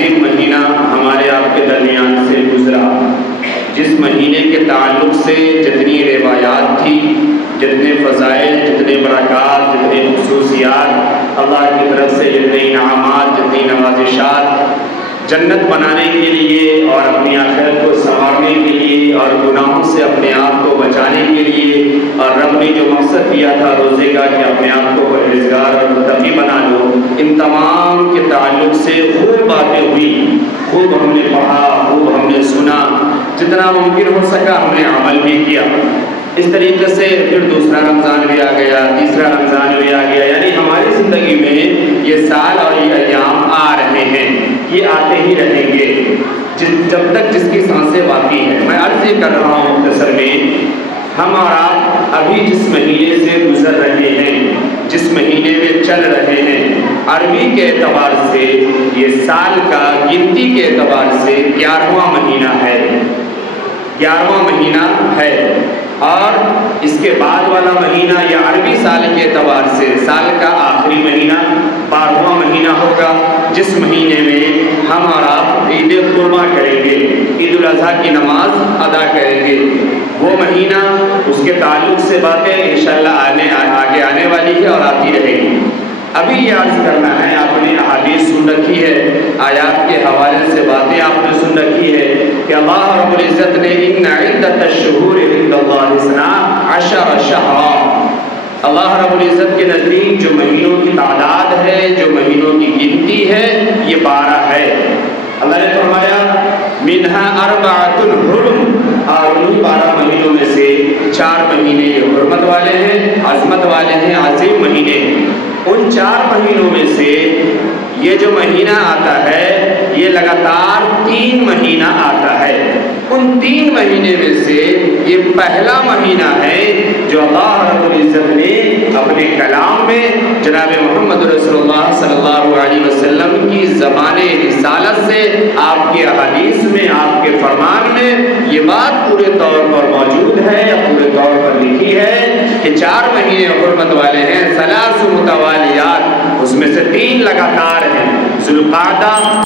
عظیم مہینہ ہمارے آپ کے درمیان سے گزرا، جس مہینے کے تعلق سے جتنی روایات تھی، جتنے فضائل، جتنے برکات، جتنے خصوصیات، اللہ کی طرف سے جتنے انعامات، جتنی نوازشات جنت بنانے کے لیے اور اپنی آخرت کو سنوارنے کے لیے اور گناہوں سے اپنے آپ کو بچانے کے لیے، اور رب نے جو مقصد دیا تھا روزے کا کہ اپنے آپ کو پرہیزگار اور متقی بنا لو، ان تمام کے تعلق سے خوب باتیں ہوئی، خوب ہم نے پڑھا، خوب ہم نے سنا، جتنا ممکن ہو سکا ہم نے عمل بھی کیا۔ اس طریقے سے پھر دوسرا رمضان بھی آ گیا، تیسرا رمضان بھی آ گیا، یعنی ہماری زندگی میں یہ سال اور یہ ایام آ رہے ہیں، یہ آتے ہی رہیں گے جب تک جس کی سانسیں باقی ہیں۔ میں عرض یہ کر رہا ہوں مختصر میں، ہم اور آپ ابھی جس مہینے سے گزر رہے ہیں، جس مہینے میں چل رہے ہیں، عربی کے اعتبار سے یہ سال کا گنتی کے اعتبار سے 11واں مہینہ ہے، 11واں مہینہ ہے، اور اس کے بعد والا مہینہ یا عربی سال کے اعتبار سے سال کا آخری مہینہ 12واں مہینہ ہوگا، جس مہینے میں ہم اور آپ عید قرباں کریں گے، عید الاضحیٰ کی نماز ادا کریں گے۔ وہ مہینہ، اس کے تعلق سے باتیں انشاءاللہ آگے آنے والی ہے اور آتی رہے گی۔ ابھی یہ عرض کرنا ہے، آپ نے احادیث سن رکھی ہے، آیات کے حوالے سے باتیں آپ نے سن رکھی ہے کہ اللہ رب العزت نے ان عدت الشہور عند اللہ 12 شہرا، اللہ رب العزت کے نزدیک جو مہینوں کی تعداد ہے، جو مہینوں کی گنتی ہے، یہ 12 ہے۔ اللہ نے فرمایا منہا اربعۃ حرم، اور انہی 12 مہینوں میں سے 4 مہینے یہ حرمت والے ہیں، عظمت والے ہیں، عظیم مہینے ہیں۔ ان 4 مہینوں میں سے یہ جو مہینہ آتا ہے، یہ لگاتار 3 مہینہ آتا ہے۔ ان 3 مہینے میں سے یہ پہلا مہینہ ہے جو اللہ رب العزت نے اپنے کلام میں جناب محمد رسول اللہ صلی اللہ علیہ وسلم کی زبان رسالت سے، آپ کی احادیث میں، آپ کے فرمان میں یہ بات پورے طور پر موجود ہے یا پورے طور پر لکھی ہے کہ 4 مہینے حرمت والے ہیں، 3 متوالیات، اس میں سے 3 لگاتار ہیں، ذوالقعدہ،